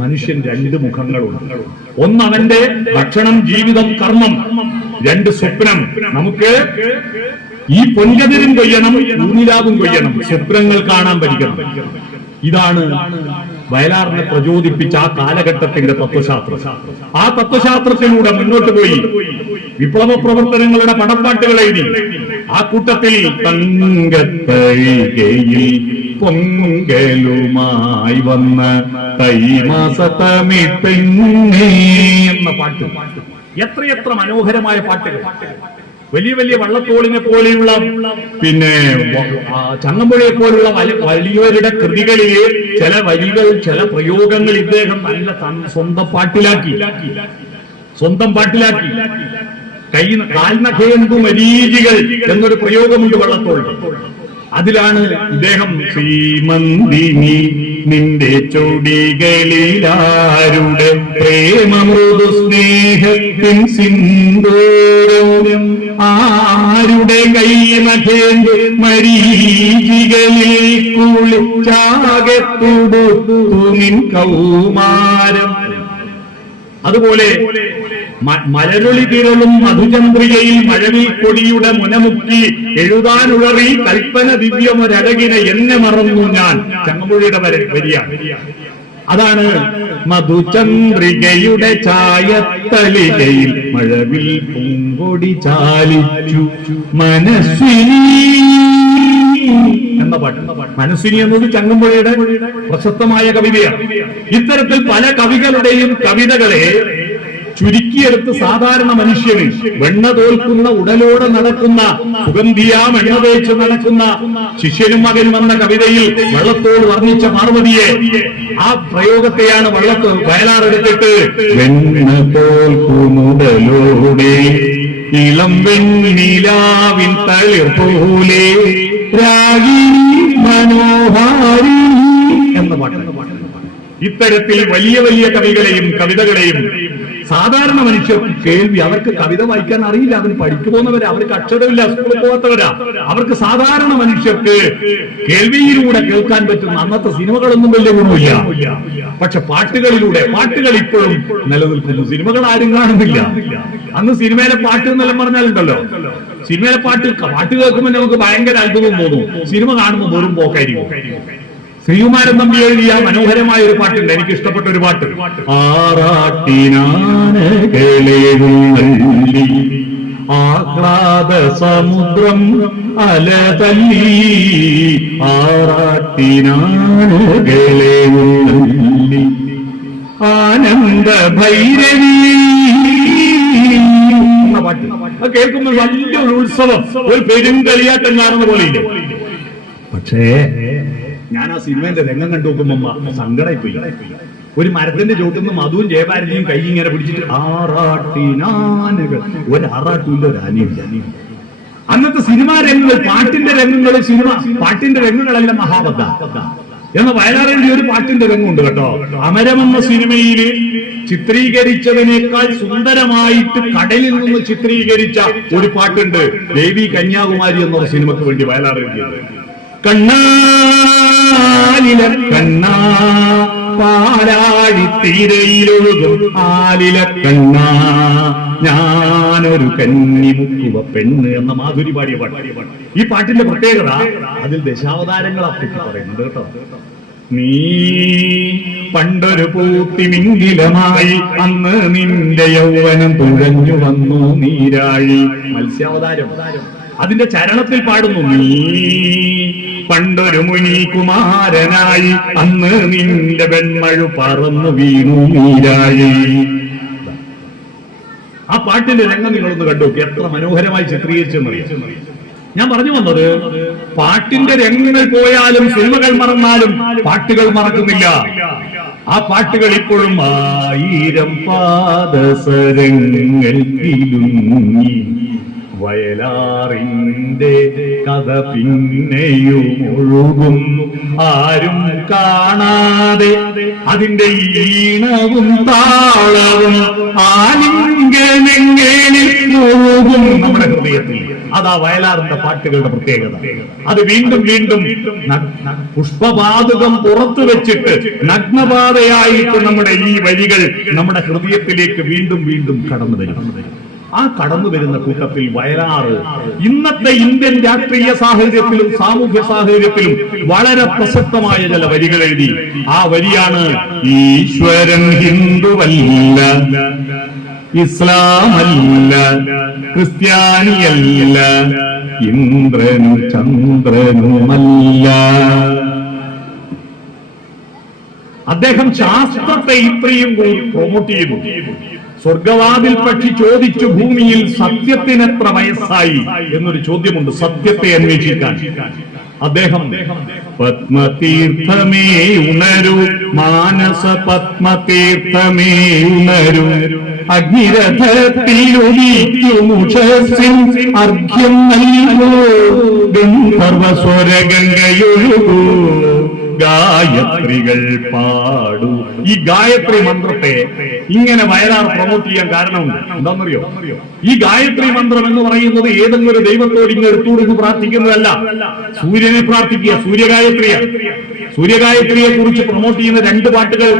മനുഷ്യൻ രണ്ട് മുഖങ്ങളുണ്ട്. ഒന്ന് അവന്റെ ഭക്ഷണം ജീവിതം കർമ്മം. രണ്ട് സ്വപ്നം. നമുക്ക് ഈ പൊൻകതിരും കൊയ്യണം ഊനിലാവും കൊയ്യണം. സ്വപ്നങ്ങൾ കാണാൻ പഠിക്കണം. ഇതാണ് വയലാറിനെ പ്രചോദിപ്പിച്ച ആ കാലഘട്ടത്തിന്റെ തത്വശാസ്ത്രം. ആ തത്വശാസ്ത്രത്തിലൂടെ മുന്നോട്ട് പോയി. വിപ്ലവ പ്രവർത്തനങ്ങളുടെ പടപ്പാട്ടുകൾ എഴുതി. ആ കൂട്ടത്തിൽ തങ്കത്തഴികയിൽ പൊങ്കലുമായി വന്ന തൈമാസത്തമിപ്പെണ്ണേ എന്ന പാട്ട്. എത്രയെത്ര മനോഹരമായ പാട്ടുകൾ. വലിയ വലിയ വള്ളത്തോളിനെ പോലെയുള്ള പിന്നെ ചങ്ങമ്പുഴയെ പോലുള്ള വലിയവരുടെ കൃതികളിൽ ചില വരികൾ ചില പ്രയോഗങ്ങൾ ഇദ്ദേഹം നല്ല സ്വന്തം പാട്ടിലാക്കി. സ്വന്തം പാട്ടിലാക്കി. കൈ കാൽനഖേന്തു മരീചികൾ എന്നൊരു പ്രയോഗമുണ്ട് വള്ളത്തോൾ അതിലാണ് ഇദ്ദേഹം ശ്രീമന്ദിനി നിന്റെ ചൊടികളിലാരുടെ പ്രേമമൃദു സ്നേഹത്തിൻ സിന്ദൂരം. ആരുടെ കൈ നഖേന്തു മരീചികളിൽ കുളിച്ചാകത്തുടുത്തു നിൻ കൗമാരം. അതുപോലെ മലരൊളി തിരളും മധുചന്ദ്രികയിൽ മഴവിൽ കൊടിയുടെ മുനമുക്കി എഴുതാനുഴറി കൽപ്പന ദിവ്യമൊരഴകിനെ എന്നെ മറന്നു ഞാൻ. ചങ്ങമ്പുഴയുടെ വര വരിയാണ് അതാണ് മധുചന്ദ്രികയുടെ ചായത്തളികയിൽ മഴവിൽ പൂങ്കൊടി ചാലിച്ചു. മനസ്സിനി എന്ന പാട്ട്. മനസ്സിനി എന്നത് ചങ്ങമ്പുഴയുടെ പ്രശസ്തമായ കവിതയാണ്. ഇത്തരത്തിൽ പല കവികളുടെയും കവിതകളെ ചുരുക്കിയെടുത്ത് സാധാരണ മനുഷ്യന് വെണ്ണ തോൽക്കുന്ന ഉടലോടെ നടക്കുന്ന സുഗന്ധിയാം എണ്ണ തേച്ച് നടക്കുന്ന ശിഷ്യനും മകനും എന്ന കവിതയിൽ വള്ളത്തോട് വർണിച്ച പാർവതിയെ ആ പ്രയോഗത്തെയാണ് വള്ളത്ത് വയലാറെടുത്തിട്ട് വെണ്ണ തോൽക്കുന്നുടലോടെ ഇളം വെണ്ണിലാവിൻ തളിർ പോലെ രാഗിണി മനോഹാരി എന്ന പാട്ട്. ഇത്തരത്തിൽ വലിയ വലിയ കവികളെയും കവിതകളെയും സാധാരണ മനുഷ്യർ കേൾവി അവർക്ക് കവിത വായിക്കാൻ അറിയില്ല അവർ പഠിച്ചു പോകുന്നവരാ അവർക്ക് അക്ഷരമില്ല സ്കൂളിൽ പോകാത്തവരാ അവർക്ക് സാധാരണ മനുഷ്യർക്ക് കേൾവിയിലൂടെ കേൾക്കാൻ പറ്റുന്ന അന്നത്തെ സിനിമകളൊന്നും വലിയ ഗുണമില്ല. പക്ഷെ പാട്ടുകളിലൂടെ പാട്ടുകൾ ഇപ്പോഴും നിലനിൽക്കുന്നു. സിനിമകൾ ആരും കാണുന്നില്ല. അന്ന് സിനിമയിലെ പാട്ട് എന്നെല്ലാം പറഞ്ഞാലുണ്ടല്ലോ. സിനിമയിലെ പാട്ട് പാട്ട് കേൾക്കുമ്പോൾ നമുക്ക് ഭയങ്കര അത്ഭുതം തോന്നും. സിനിമ കാണുമ്പോൾ വെറും പോക്കായിരിക്കും. ശ്രീകുമാരൻ തമ്പി എഴുതിയ മനോഹരമായ ഒരു പാട്ടുണ്ട്. എനിക്ക് ഇഷ്ടപ്പെട്ട ഒരു പാട്ട്. ആറാട്ടിനാനകളെഴുന്നള്ളി ആഹ്ലാദ സമുദ്രം അല തല്ലി ആറാട്ടിനാനകളെഴുന്നള്ളി ആനന്ദ ഭൈരവി പാട്ട്. ഒരു കേൾക്കുമ്പോൾ വലിയൊരു ഉത്സവം. ഒരു പെരുങ്കളിയാട്ടം കാണുന്ന പോലെ? പക്ഷേ ഞാൻ ആ സിനിമന്റെ രംഗം കണ്ടു നോക്കുമ്പോ സങ്കടമായി ഒരു മരത്തിന്റെ ചോട്ടുന്ന മധുവും ജയഭാരതിയും കൈ ഇങ്ങനെ പിടിച്ചിട്ട് ആറാട്ടിനാനകൾ. ഒരു ഒരു ആനയില്ല അന്നത്തെ സിനിമാ രംഗങ്ങൾ പാട്ടിന്റെ രംഗങ്ങൾ സിനിമ പാട്ടിന്റെ രംഗങ്ങളെല്ലാം മഹാബദ്ധ. എന്ന വയലാറിന്റെ ഒരു പാട്ടിന്റെ രംഗമുണ്ട് കേട്ടോ. അമരമെന്ന സിനിമയിൽ ചിത്രീകരിച്ചതിനേക്കാൾ സുന്ദരമായിട്ട് കടലിൽ നിന്ന് ചിത്രീകരിച്ച ഒരു പാട്ടുണ്ട് ദേവി കന്യാകുമാരി എന്നുള്ള സിനിമക്ക് വേണ്ടി വയലാർ എഴുതിയത് കണ്ണാലില കണ്ണാ. പാലാഴി തീരയിലൊഴുകും ആലില കണ്ണാ. ഞാനൊരു കന്നിമുക്കുവ പെണ്ണ് എന്ന മാധുരി പാടിയ പാട്ട്. ഈ പാട്ടിന്റെ പ്രത്യേകത അതിൽ ദശാവതാരങ്ങളെ പറ്റി പറയുന്നുണ്ട് കേട്ടോ. നീ പണ്ടൊരു പൂത്തി പൂത്തിമിങ്കിലമായി അന്ന് നിന്റെ യൗവനം തുഴഞ്ഞു വന്നു നീരാഴി. മത്സ്യാവതാരം. അതിന്റെ ചരണത്തിൽ പാടുന്നു നീ പണ്ടൊരു മുനി കുമാരനായി അന്ന് നിന്റെ വെൺമഴു പറന്നു വീണു നീരായി. ആ പാട്ടിന്റെ രംഗം നിങ്ങളൊന്ന് കണ്ടു എത്ര മനോഹരമായി ചിത്രീകരിച്ചെന്നറിയാം. ഞാൻ പറഞ്ഞു വന്നത് പാട്ടിന്റെ രംഗങ്ങൾ പോയാലും സിനിമകൾ മറന്നാലും പാട്ടുകൾ മറക്കുന്നില്ല. ആ പാട്ടുകൾ ഇപ്പോഴും ആയിരം പാദസരങ്ങൾ വയലാറിന്റെ കഥ പിന്നെയും ഒഴുകും. ആരും കാണാതെ അതിന്റെ ഈണവും താളവും ആലിംഗനെങ്ങളിൽ പോകും നമ്മുടെ ഹൃദയത്തിൽ അതാ വയലാറിന്റെ പാട്ടുകളുടെ പ്രത്യേകത. അത് വീണ്ടും വീണ്ടും പുഷ്പപാതകം പുറത്തു വെച്ചിട്ട് നഗ്നപാതയായിട്ട് നമ്മുടെ ഈ വരികൾ നമ്മുടെ ഹൃദയത്തിലേക്ക് വീണ്ടും വീണ്ടും കടന്നു വരും. ആ കടന്നു വരുന്ന കൂട്ടത്തിൽ വയലാറ്. ഇന്നത്തെ ഇന്ത്യൻ രാഷ്ട്രീയ സാഹചര്യത്തിലും സാമൂഹ്യ സാഹചര്യത്തിലും വളരെ പ്രസക്തമായ ചില വരികൾ എഴുതി. ആ വരിയാണ് ഈശ്വരൻ ഹിന്ദുവല്ല ഇസ്ലാമല്ല ക്രിസ്ത്യാനിയല്ല ഇന്ദ്രനും ചന്ദ്രനുമല്ല. അദ്ദേഹം ശാസ്ത്രത്തെ ഇത്രയും പ്രൊമോട്ട് ചെയ്യുന്നു സ്വർഗവാതിൽ പക്ഷി ചോദിച്ചു ഭൂമിയിൽ സത്യത്തിന് എത്ര വയസ്സായി എന്നൊരു ചോദ്യമുണ്ട്. സത്യത്തെ അന്വേഷിക്കാൻ. അദ്ദേഹം പത്മതീർത്ഥമേ ഉണരു മാനസ പത്മതീർത്ഥമേ ഉണരു അഗ്നിരഥത്തിലൊലിക്കുമുഷസിൻ അർഘ്യം നൽകൂ ഗന്ധർവസ്വരഗംഗയൊഴുകൂ ഗായത്രികൾ പാടു. ഈ ഗായത്രി മന്ത്രത്തെ ഇങ്ങനെ വയലാർ പ്രൊമോട്ട് ചെയ്യാൻ കാരണമുണ്ട് എന്താണെന്നറിയോ? ഈ ഗായത്രി മന്ത്രം എന്ന് പറയുന്നത് ഏതെങ്കിലും ഒരു ദൈവത്തോട് ഇങ്ങനെ എടുത്തുകൊടുത്ത് പ്രാർത്ഥിക്കുന്നതല്ല. സൂര്യനെ പ്രാർത്ഥിക്കുക സൂര്യഗായത്രിയ. സൂര്യഗായത്രിയെ കുറിച്ച് പ്രൊമോട്ട് ചെയ്യുന്ന രണ്ട് പാട്ടുകൾ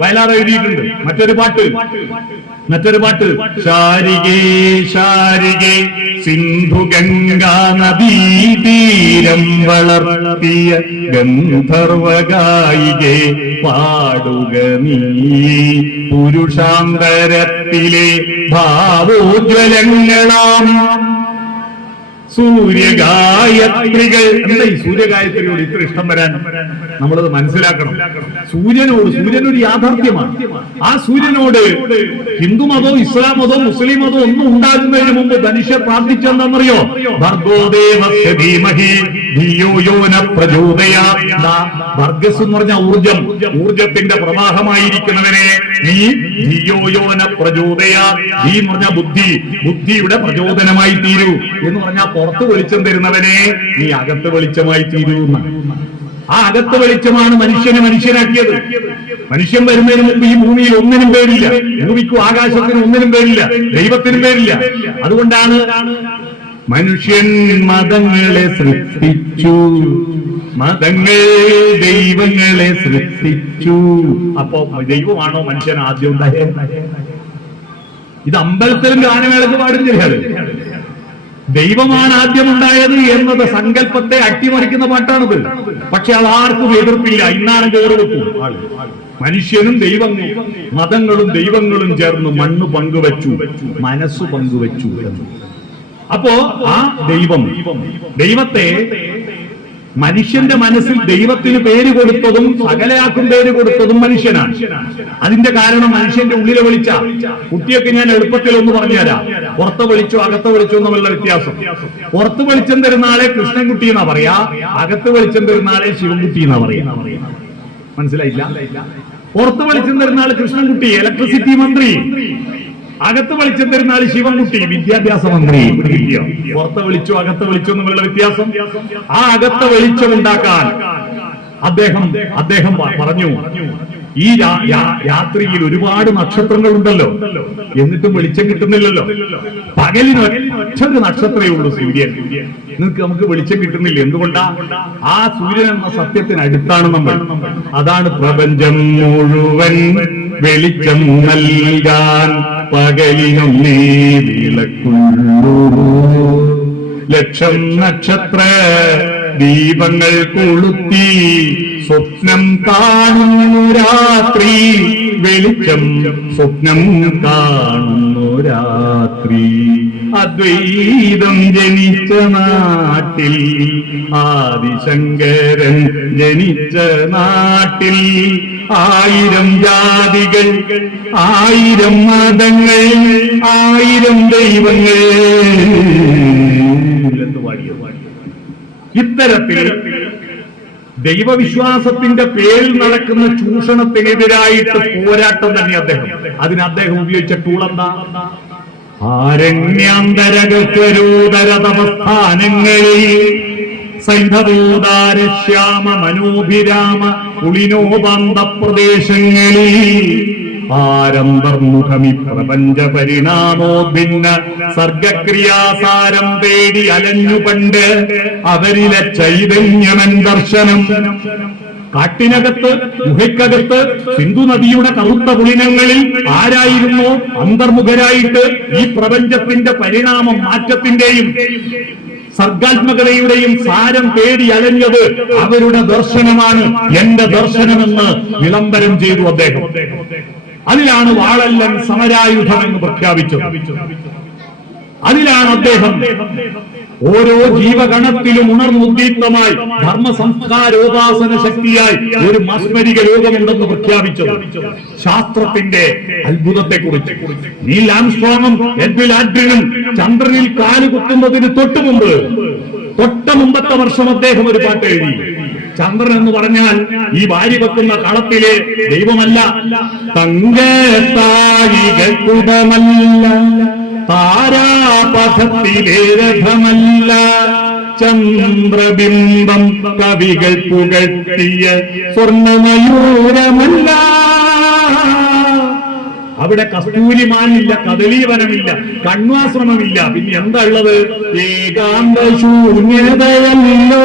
വയലാർ എഴുതിയിട്ടുണ്ട്. മറ്റൊരു പാട്ട്. മറ്റൊരു പാട്ട്. ശാരികേ ശാരികേ സിന്ധു ഗംഗാ നദീ തീരം വളർത്തിയ ഗന്ധർവഗായികേ പാടുക നീ. പുരുഷാന്തരത്തിലെ ഭാവോജ്വലങ്ങളാം സൂര്യഗായത്രികൾ. എന്താ ഈ സൂര്യഗായത്രിയോട് ഇത്ര ഇഷ്ടം വരാൻ? നമ്മളത് മനസ്സിലാക്കണം. സൂര്യനോട് സൂര്യനൊരു യാഥാർത്ഥ്യമാണ്. ആ സൂര്യനോട് ഹിന്ദു മതോ ഇസ്ലാം മതോ മുസ്ലിം മതോ ഒന്നും ഉണ്ടാകുന്നതിന് മുമ്പ് മനുഷ്യർ പ്രാർത്ഥിച്ചെന്നറിയോ ഭർഗോദേവസ്യ ധീമഹി ഭർഗസ് എന്ന് പറഞ്ഞ ഊർജം. ഊർജത്തിന്റെ പ്രവാഹമായിരിക്കുന്നവനെ നീ ധിയോ യോന പ്രചോദയാ. ധീ എന്ന് പറഞ്ഞ ബുദ്ധി. ബുദ്ധിയുടെ പ്രചോദനമായി തീരൂ എന്ന് പറഞ്ഞാൽ പുറത്ത് വെളിച്ചം തരുന്നവനെ നീ അകത്ത് വെളിച്ചമായി തീരുന്ന ആ അകത്ത് വെളിച്ചമാണ് മനുഷ്യനെ മനുഷ്യനാക്കിയത്. മനുഷ്യൻ വരുന്നതിന് മുമ്പ് ഈ ഭൂമിയിൽ ഒന്നിനും പേരില്ല. ഭൂമിക്കും ആകാശത്തിനും ഒന്നിനും പേരില്ല. ദൈവത്തിനും പേരില്ല. അതുകൊണ്ടാണ് മനുഷ്യൻ മതങ്ങളെ സൃഷ്ടിച്ചു. മതങ്ങൾ ദൈവങ്ങളെ സൃഷ്ടിച്ചു. അപ്പോ ദൈവമാണോ മനുഷ്യൻ ആദ്യം ഇത് അമ്പലത്തിലും ഗാനമേളക്ക് പാടുന്നില്ല ദൈവമാണ് ആദ്യം ഉണ്ടായത് എന്നത് സങ്കല്പത്തെ അട്ടിമറിക്കുന്ന പാട്ടാണിത്. പക്ഷെ അത് ആർക്കും എതിർപ്പില്ല. ഇന്നാണ് കയറി മനുഷ്യനും ദൈവങ്ങളും മതങ്ങളും ദൈവങ്ങളും ചേർന്ന് മണ്ണ് പങ്കുവച്ചു മനസ്സ് പങ്കുവച്ചു. അപ്പോ ആ ദൈവം ദൈവത്തെ മനുഷ്യന്റെ മനസ്സിൽ ദൈവത്തിന് പേര് കൊടുത്തതും സകലയാക്കും പേര് കൊടുത്തതും മനുഷ്യനാണ്. അതിന്റെ കാരണം മനുഷ്യന്റെ ഉള്ളിലെ വിളിച്ച. കുട്ടിയൊക്കെ ഞാൻ എളുപ്പത്തിൽ ഒന്ന് പറഞ്ഞുതരാം. പുറത്ത് വിളിച്ചോ അകത്ത് വിളിച്ചോ എന്നുള്ള വ്യത്യാസം. പുറത്ത് വെളിച്ചം തരുന്ന ആളെ കൃഷ്ണൻകുട്ടി എന്നാ പറയാ. അകത്ത് വെളിച്ചം തരുന്ന ആളെ ശിവൻകുട്ടി എന്നാ പറയാ. മനസ്സിലായില്ല? പുറത്ത് വെളിച്ചം തരുന്ന കൃഷ്ണൻകുട്ടി ഇലക്ട്രിസിറ്റി മന്ത്രി. അകത്ത് വെളിച്ചം തരുന്നാൾ ശിവൻകുട്ടി വിദ്യാഭ്യാസ മന്ത്രി? പുറത്ത് വിളിച്ചു അകത്ത് വിളിച്ചു എന്നുള്ള വ്യത്യാസം ആ അകത്ത് വെളിച്ചം ഉണ്ടാക്കാൻ അദ്ദേഹം അദ്ദേഹം പറഞ്ഞു ഈ രാത്രിയിൽ ഒരുപാട് നക്ഷത്രങ്ങൾ ഉണ്ടല്ലോ എന്നിട്ടും വെളിച്ചം കിട്ടുന്നില്ലല്ലോ. പകലിന് ഒറ്റൊരു നക്ഷത്രമേ ഉള്ളൂ സൂര്യൻ. നിങ്ങൾക്ക് നമുക്ക് വെളിച്ചം കിട്ടുന്നില്ല. എന്തുകൊണ്ടാ? ആ സൂര്യൻ എന്ന സത്യത്തിന് അടുത്താണ് നമ്മൾ. അതാണ് പ്രപഞ്ചം മുഴുവൻ വെളിച്ചം നൽകാൻ പകലിനൊന്നേ വിളക്കുള്ളൂ ലക്ഷം നക്ഷത്ര ദീപങ്ങൾ കൊളുത്തി സ്വപ്നം കാണുന്നു രാത്രി. വെളിച്ചം സ്വപ്നം കാണുന്നു രാത്രി. അദ്വൈതം ജനിച്ച നാട്ടിൽ ആദിശങ്കരൻ ജനിച്ച നാട്ടിൽ. ആയിരം ജാതികൾ ആയിരം മതങ്ങൾ ആയിരം ദൈവങ്ങൾ. ഇത്തരത്തിൽ ദൈവവിശ്വാസത്തിന്റെ പേരിൽ നടക്കുന്ന ചൂഷണത്തിനെതിരായിട്ട് പോരാട്ടം തന്നെ അദ്ദേഹം. അതിന് അദ്ദേഹം ഉപയോഗിച്ച ടൂൾ എന്താ? തപസ്ഥാനങ്ങളിൽ സൈന്ധഭൂതാര ശ്യാമ മനോഭിരാമ ഉളിനോപാന്ത പ്രദേശങ്ങളിൽ ആരന്തർമുഖമി പ്രപഞ്ച പരിണാമോ ഭിന്ന സർഗക്രിയാസാരം തേടി അലഞ്ഞു പണ്ട് അവരിലെ ചൈതന്യമൻ ദർശനം. കാട്ടിനകത്ത് ഗുഹയ്ക്കകത്ത് സിന്ധു നദിയുടെ കറുത്ത പുളിനങ്ങളിൽ ആരായിരുന്നു അന്തർമുഖരായിട്ട് ഈ പ്രപഞ്ചത്തിന്റെ പരിണാമം മാറ്റത്തിന്റെയും സർഗാത്മകതയുടെയും സാരം തേടി അലഞ്ഞത് അവരുടെ ദർശനമാണ്. എന്റെ ദർശനമെന്ന് വിളംബരം ചെയ്തു അദ്ദേഹം. അതിലാണ് വാളല്ലൻ സമരായുധം എന്ന് പ്രഖ്യാപിച്ചത്. അതിലാണ് അദ്ദേഹം ഓരോ ജീവഗണത്തിലും ഉണർന്നുദ്ദീപ്തമായി ധർമ്മ സംസ്കാരോപാസന ശക്തിയായി ഒരു മസ്മരിക രോഗമുണ്ടെന്ന് പ്രഖ്യാപിച്ചു ശാസ്ത്രത്തിന്റെ അത്ഭുതത്തെ കുറിച്ച് നീൽ ആംസ്ട്രോങ്ങും എഡ്വിൽ ആഡ്രിനും ചന്ദ്രനിൽ കാലുകുത്തുന്നതിന് തൊട്ടു തൊട്ട മുമ്പത്തെ വർഷം അദ്ദേഹം ഒരു പാട്ട് എഴുതി. ചന്ദ്രൻ എന്ന് പറഞ്ഞാൽ ഈ ഭാര്യ വെക്കുന്ന കളത്തിലെ ദൈവമല്ല. തങ്കത്താഴികൾക്കുടമല്ല താരാപഥത്തിലെ ചന്ദ്രബിംബം കവികൾ പുകഴ്ത്തിയ സ്വർണമയൂരമല്ല അവിടെ കസ്തൂരിമാനില്ല കദളീവനമില്ല കണ്വാശ്രമമില്ല. പിന്നെ എന്താ ഉള്ളത്? ഏകാന്ത ശൂന്യതയല്ലോ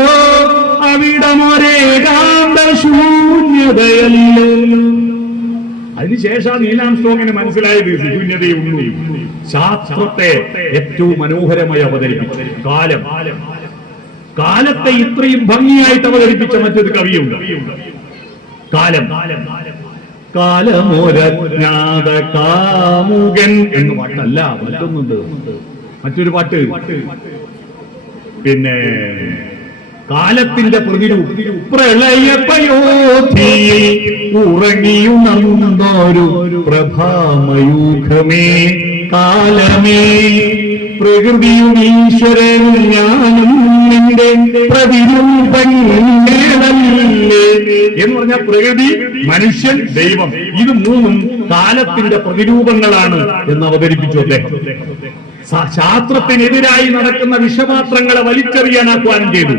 അതിനുശേഷം നീലാം സ്ട്രോങ്ങിന് മനസ്സിലായത് ശൂന്യതയുള്ളൂ ശാസ്ത്രത്തെ ഏറ്റവും മനോഹരമായി അവതരിപ്പിച്ചു. കാലം. കാലത്തെ ഇത്രയും ഭംഗിയായിട്ട് അവതരിപ്പിച്ച മറ്റൊരു കവിയുണ്ട്. കാലം. കാലമോരജ്ഞാത കാമുകൻ എന്ന് പാട്ടല്ല മറ്റൊന്നുണ്ട്. മറ്റൊരു പാട്ട്. പിന്നെ കാലത്തിന്റെ പ്രതിരൂപം പ്രളയപയോധിയിൽ ഉറങ്ങിയുണർന്നൊരു പ്രഭാമയൂഖമേ. കാലമേ പ്രകൃതിയും ഈശ്വരനും ഞാനും നിന്റെ പ്രതിരൂപങ്ങളല്ലേ എന്ന് പറഞ്ഞാൽ പ്രകൃതി മനുഷ്യൻ ദൈവം. ഇത് മൂന്നും കാലത്തിന്റെ പ്രതിരൂപങ്ങളാണ് എന്ന് അവതരിപ്പിച്ചു അദ്ദേഹം. ശാസ്ത്രത്തിനെതിരായി നടക്കുന്ന വിഷപാത്രങ്ങളെ വലിച്ചെറിയാൻ ആഹ്വാനം ചെയ്തു.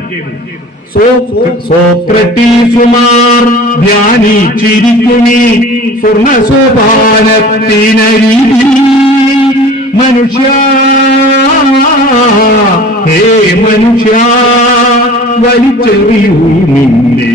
സോ- സോക്രട്ടീസുമാർ ധ്യാനിച്ചിരിക്കുമീ സ്വർണ സോപാനത്തിനരി മനുഷ്യ ഹേ മനുഷ്യ വലിച്ചെറിയൂ നിന്നെ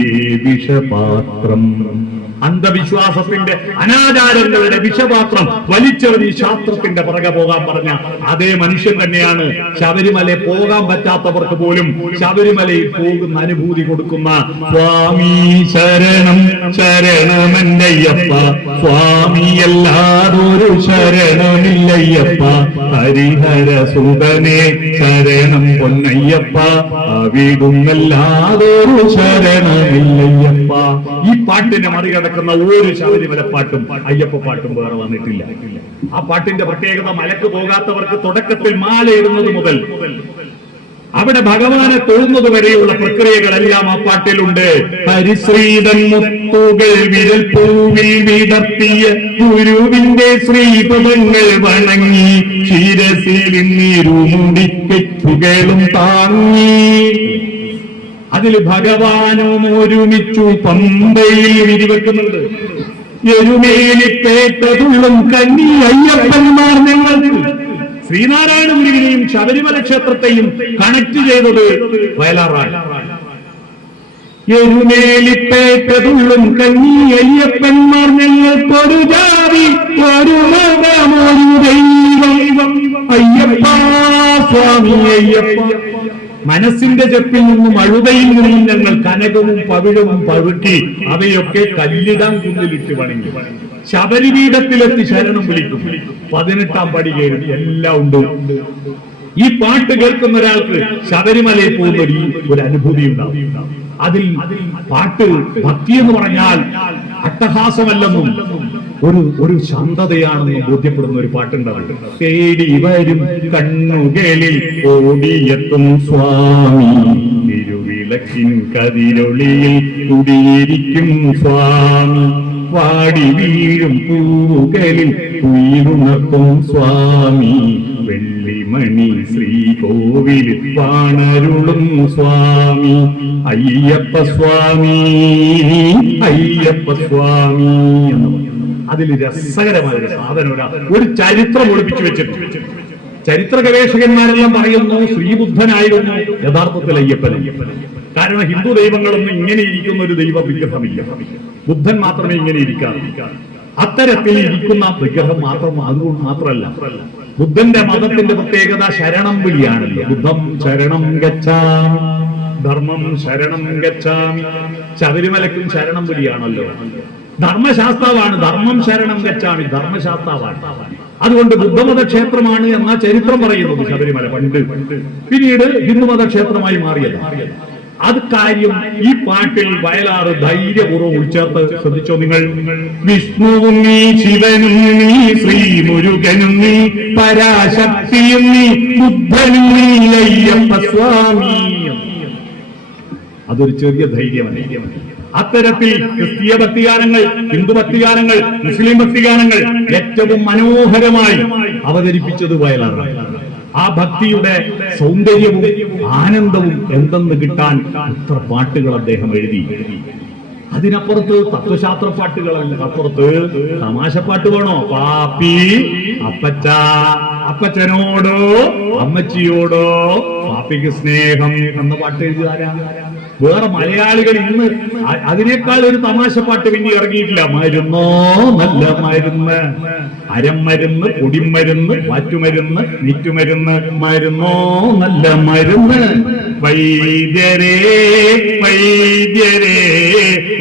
വിഷപാത്രം. അന്ധവിശ്വാസത്തിന്റെ അനാചാരങ്ങളുടെ വിഷപാത്രം വലിച്ചെറിഞ്ഞ് ശാസ്ത്രത്തിന്റെ പുറകെ പോകാൻ പറഞ്ഞ അതേ മനുഷ്യൻ തന്നെയാണ് ശബരിമല പോകാൻ പറ്റാത്തവർക്ക് പോലും ശബരിമലയിൽ പോകുന്ന അനുഭൂതി കൊടുക്കുന്ന സ്വാമി ശരണം ശരണമെന്റയ്യപ്പ സ്വാമി അല്ലാതൊരു ശരണമില്ലയ്യപ്പ. ഹരിഹര സുതനെ ശരണം പൊന്നയ്യപ്പ. അവിടുന്നല്ലാതൊരു ശരണമില്ലയ്യപ്പ. ഈ പാട്ടിനെ മറികടക്കുന്ന ഒരു ശബരിമല പാട്ടും അയ്യപ്പ പാട്ടും വേറെ വന്നിട്ടില്ല. ആ പാട്ടിന്റെ പ്രത്യേകത മലക്ക് പോകാത്തവർക്ക് തുടക്കത്തിൽ മാല ഇടുന്നത് മുതൽ അവിടെ ഭഗവാനെ തൊഴുന്നത് വരെയുള്ള പ്രക്രിയകളെല്ലാം ആ പാട്ടിലുണ്ട് ഹരിശ്രീതൻ മുത്തുകൾ വിരൽ പൂവിൽ വിടർത്തിയ ഗുരുവിന്റെ ശ്രീപദങ്ങൾ വണങ്ങി ശിരസിൽ നീരുമുടിക്കെട്ടുകളും താങ്ങി. അതിൽ ഭഗവാനും ഒരുമിച്ചു പമ്പയിൽ വിരിവെക്കുന്നുണ്ട്. എരുമേലിപ്പേറ്റതുള്ളും കന്നി അയ്യപ്പന്മാർ ഞങ്ങൾക്ക്. ശ്രീനാരായണ ഗുരുവിനെയും ശബരിമല ക്ഷേത്രത്തെയും കണക്ട് ചെയ്തത് വയലാറാണ്. എരുമേലിപ്പേറ്റതുള്ളും കന്നി അയ്യപ്പന്മാർ ഞങ്ങൾക്കൊരു ജാതി ഒരു മതമൊരു ദൈവം. അയ്യപ്പ സ്വാമി അയ്യപ്പ. മനസ്സിന്റെ ചെപ്പിൽ നിന്നും അഴുതയിൽ നിന്നും ഞങ്ങൾ കനകവും പവിഴവും പഴുക്കി അവയൊക്കെ കല്ലിടാൻ കുന്നിലിട്ട് വണങ്ങി. ശബരിപീഠത്തിലെത്തി ശരണം വിളിക്കും. പതിനെട്ടാം പടി കയറി എല്ലാം ഉണ്ട്. ഈ പാട്ട് കേൾക്കുന്ന ഒരാൾക്ക് ശബരിമലയിൽ പോകുന്ന ഒരു ഒരു അനുഭൂതി ഉണ്ടാവും. അതിൽ പാട്ട് ഭക്തി എന്ന് പറഞ്ഞാൽ അട്ടഹാസമല്ലെന്നും ഒരു ഒരു ശാന്തതയാണെന്ന് ബോധ്യപ്പെടുന്ന ഒരു പാട്ടുണ്ടാവും തേടി വരും കണ്ണുകളിൽ ഓടിയെത്തും സ്വാമി. തിരുവിളക്കിൻ കതിരൊളിയിൽ കുടിയിരിക്കും സ്വാമി. വാടി വീഴും പൂവുകളിൽ കുയിലുണർത്തും സ്വാമി. വെള്ളിമണി ശ്രീകോവിൽ വാണരുളും സ്വാമി. അയ്യപ്പ സ്വാമി അയ്യപ്പ സ്വാമി എന്ന് പറയും. അതിൽ രസകരമായ സാധനം ഒരു ചരിത്രം ഒളിപ്പിച്ചു വെച്ചിട്ടുണ്ട്. ചരിത്ര ഗവേഷകന്മാരെല്ലാം പറയുന്നു ശ്രീബുദ്ധനായിരുന്നു യഥാർത്ഥത്തിൽ അയ്യപ്പൻ. കാരണം ഹിന്ദു ദൈവങ്ങളൊന്നും ഇങ്ങനെ ഇരിക്കുന്ന ഒരു ദൈവ വിഗ്രഹമില്ല. ബുദ്ധൻ മാത്രമേ ഇങ്ങനെ ഇരിക്കാറുള്ളൂ അത്തരത്തിൽ ഇരിക്കുന്ന വിഗ്രഹം മാത്രം അതുകൊണ്ട് മാത്രമല്ല ബുദ്ധന്റെ മതത്തിന്റെ പ്രത്യേകത ശരണം വിളിയാണല്ലോ. ബുദ്ധം ശരണം ഗച്ഛാം ധർമ്മം ശരണം ഗച്ഛാമി ശബരിമലക്കും ശരണം വിളിയാണല്ലോ. ധർമ്മശാസ്താവാണ്. ധർമ്മം ശരണം ഗച്ഛാമി ധർമ്മശാസ്താവാണ്. അതുകൊണ്ട് ബുദ്ധമത ക്ഷേത്രമാണ് എന്ന ചരിത്രം പറയുന്നത് ശബരിമല. പണ്ട്. പിന്നീട് ഹിന്ദുമത ക്ഷേത്രമായി മാറിയത്. അത് കാര്യം ഈ പാട്ടിൽ വയലാറ് ധൈര്യപൂർവം ഉൾച്ചേർത്ത് ശ്രദ്ധിച്ചോ നിങ്ങൾ? വിഷ്ണുവും നീ ശിവനും നീ ശ്രീ മുരുകനും നീ പരാശക്തിയും നീ ബുദ്ധനും നീ അയ്യപ്പ സ്വാമി. അതൊരു ചെറിയ ധൈര്യമാണ്. അത്തരത്തിൽ ക്രിസ്തീയ ഭക്തിഗാനങ്ങൾ ഹിന്ദു ഭക്തിഗാനങ്ങൾ മുസ്ലിം ഭക്തിഗാനങ്ങൾ ഏറ്റവും മനോഹരമായി അവതരിപ്പിച്ചത് വയലാണ് ആ ഭക്തിയുടെ സൗന്ദര്യവും ആനന്ദവും എന്തെന്ന് കിട്ടാൻ അത്ര പാട്ടുകൾ അദ്ദേഹം എഴുതി. അതിനപ്പുറത്ത് തത്വശാസ്ത്ര പാട്ടുകളല്ല അപ്പുറത്ത് തമാശപ്പാട്ട് വേണോ? പാപ്പി അപ്പച്ച അപ്പച്ചനോടോ അമ്മച്ചിയോടോ പാപ്പിക്ക് സ്നേഹം എന്ന പാട്ട് എഴുതുകാരാ വേറെ മലയാളികൾ ഇന്ന് അതിനേക്കാൾ ഒരു തമാശ പാട്ട് പിന്നെ ഇറങ്ങിയിട്ടില്ല. മരുന്നോ? നല്ല മരുന്ന്. അരമരുന്ന് പൊടിമരുന്ന് വാറ്റുമരുന്ന് നീറ്റുമരുന്ന്. മരുന്നോ? നല്ല മരുന്ന്. വൈദ്യരേ വൈദ്യരേ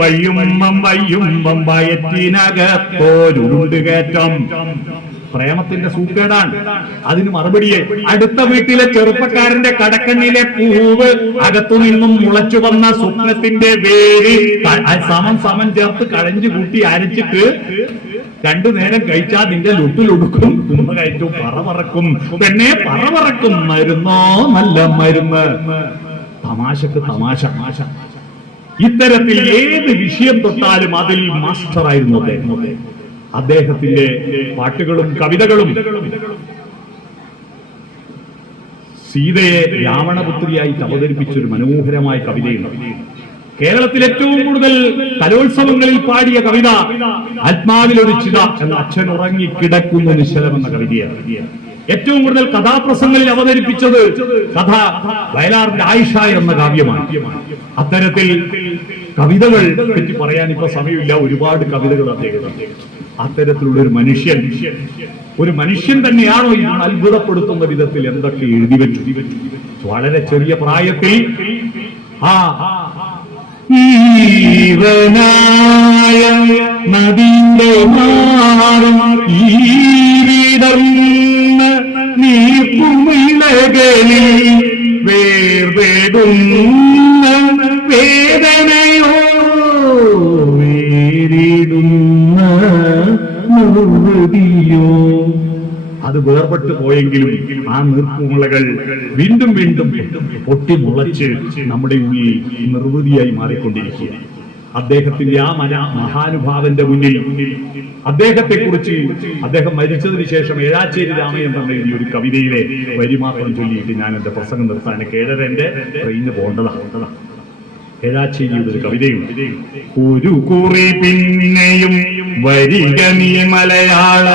വയ്യുമ്പം വയ്യുമ്പം വയറ്റിനകത്തോരുണ്ട് കയറ്റം. പ്രേമത്തിന്റെ സൂക്കേടാണ്. അതിന് മറുപടിയെ അടുത്ത വീട്ടിലെ ചെറുപ്പക്കാരന്റെ കടക്കണ്ണിലെ പൂവ് അകത്തു നിന്നും മുളച്ചു വന്ന സ്വപ്നത്തിന്റെ വേര് സമം സമം ചേർത്ത് കഴഞ്ഞു കൂട്ടി അരച്ചിട്ട് രണ്ടു നേരം കഴിച്ചാൽ നിന്റെ ലുട്ടിലൊടുക്കും തുമ്പ കയറ്റും പറവറക്കും. പെണ്ണെ പറവറക്കും. മരുന്നോ നല്ല മരുന്ന്. തമാശക്ക് തമാശ. മാശ ഇത്തരത്തിൽ ഏത് വിഷയം തൊട്ടാലും അതിൽ മാസ്റ്ററായിരുന്നു അദ്ദേഹം. അദ്ദേഹത്തിന്റെ പാട്ടുകളും കവിതകളും സീതയെ രാവണപുത്രിയായിട്ട് അവതരിപ്പിച്ചൊരു മനോഹരമായ കവിതയുണ്ട്. കേരളത്തിൽ ഏറ്റവും കൂടുതൽ കലോത്സവങ്ങളിൽ പാടിയ കവിത ആത്മാവിലൊരു ചിത എന്ന അച്ഛൻ ഉറങ്ങി കിടക്കുന്ന നിശ്ചലം എന്ന കവിതയാണ്. ഏറ്റവും കൂടുതൽ കഥാപ്രസംഗങ്ങളിൽ അവതരിപ്പിച്ചത് കഥ വയലാറിന്റെ ആയിഷ എന്ന കാവ്യമാണ്. അത്തരത്തിൽ കവിതകൾ പറ്റി പറയാൻ ഇപ്പൊ സമയമില്ല. ഒരുപാട് കവിതകൾ അദ്ദേഹം അത്തരത്തിലുള്ള ഒരു മനുഷ്യൻ. ഒരു മനുഷ്യൻ തന്നെയാണോ ഇത് അത്ഭുതപ്പെടുത്തുന്ന വിധത്തിൽ എന്തൊക്കെ എഴുതി വെച്ചു? വളരെ ചെറിയ പ്രായത്തിൽ ആ നദിന്റെ നീർക്കുമിളകളിൽ വേർപെടുന്ന വേദനയോ നിർവൃതിയോ അത് വേർപെട്ട് പോയെങ്കിലും ആ നീർക്കുമുളകൾ വീണ്ടും വീണ്ടും പൊട്ടി മുളച്ച് നമ്മുടെ ഉള്ളിൽ നിർവൃതിയായി മാറിക്കൊണ്ടിരിക്കുക. അദ്ദേഹത്തിന്റെ ആ മന മഹാനുഭാവന്റെ മുന്നിൽ അദ്ദേഹത്തെ കുറിച്ച് അദ്ദേഹം മരിച്ചതിന് ശേഷം ഏഴാച്ചേരി രാമചന്ദ്രൻ ഈ ഒരു കവിതയിലെ വരിമാത്രം ചൊല്ലിയിട്ട് ഞാൻ എന്റെ പ്രസംഗം നിർത്താൻ കേരള എന്റെ ട്രെയിന് പോകേണ്ടതാണ്. ഏഴാച്ചേരിയുടെ ഒരു ഒരു കുറി പിന്നെയും വരിക നീ മലയാള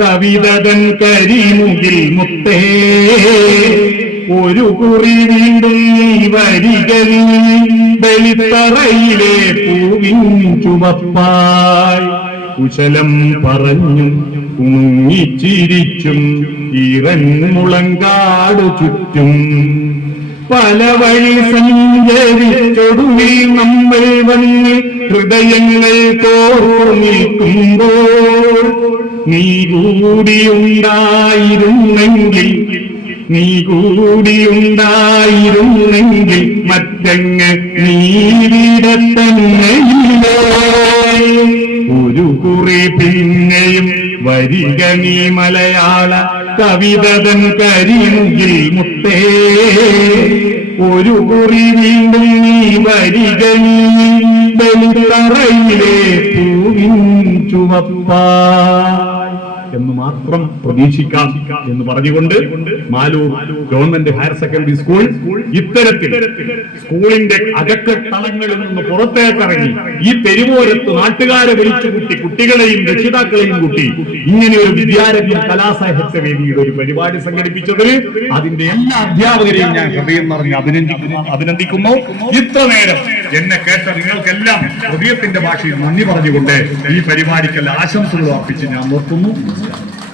കവിതകൻ കരിമുകിൽ മുത്തേ. ഒരു കുറി വീണ്ടും നീ വരിക നീ വെളിത്തറയിലെ പൂവിൻ ചുവപ്പായി കുശലം പറഞ്ഞും കുണുങ്ങിച്ചിരിച്ചും ഇറന്ന് മുളങ്കാട് ചുറ്റും. പല വഴി സഞ്ചരിച്ചൊടുവിൽ നമ്മൾ വന്ന് ഹൃദയങ്ങൾ തോറു നിൽക്കുമ്പോൾ നീ കൂടിയുണ്ടായിരുന്നെങ്കിൽ നീ കൂടിയുണ്ടായിരുന്നെങ്കിൽ മറ്റങ്ങ് നീരിടത്തന്നെയില്ലേ ഒരു കുറി പിന്നെയും വരിക നീ മലയാള കവിതതൻ കരിമുകിൽ മുട്ടേ. ഒരു കുറി വീണ്ടും നീ വരിക നീ ബലിത്തറയിലെ പൂവിൻ ചുവപ്പായി എന്ന് മാത്രം പ്രതീക്ഷിക്കാം എന്ന് പറഞ്ഞുകൊണ്ട് Maloor government higher secondary school ഇത്തരത്തിൽ സ്കൂളിന്റെ അകക്കത്തളങ്ങളിൽ നിന്ന് പുറത്തേക്കിറങ്ങി ഈ തെരുവോരത്ത് നാട്ടുകാരെ വിളിച്ചു കൂട്ടി കുട്ടികളെയും രക്ഷിതാക്കളെയും കൂട്ടി ഇങ്ങനെ ഒരു വിദ്യാരംഭം കലാസാഹിത്യ വേദിയുടെ ഒരു പരിപാടി സംഘടിപ്പിച്ചത് അതിന്റെ എല്ലാ അധ്യാപകരെയും ഞാൻ ഹൃദയം നിറഞ്ഞ് അഭിനന്ദിക്കുന്നു അഭിനന്ദിക്കുന്നു. ഇത്ര നേരം എന്നെ കേട്ട നിങ്ങൾക്കെല്ലാം ഹൃദയത്തിന്റെ ഭാഷയിൽ നന്ദി പറഞ്ഞുകൊണ്ട് ഈ പരിപാടിക്കെല്ലാം ആശംസകൾ അർപ്പിച്ച് ഞാൻ നിർത്തുന്നു. Yeah.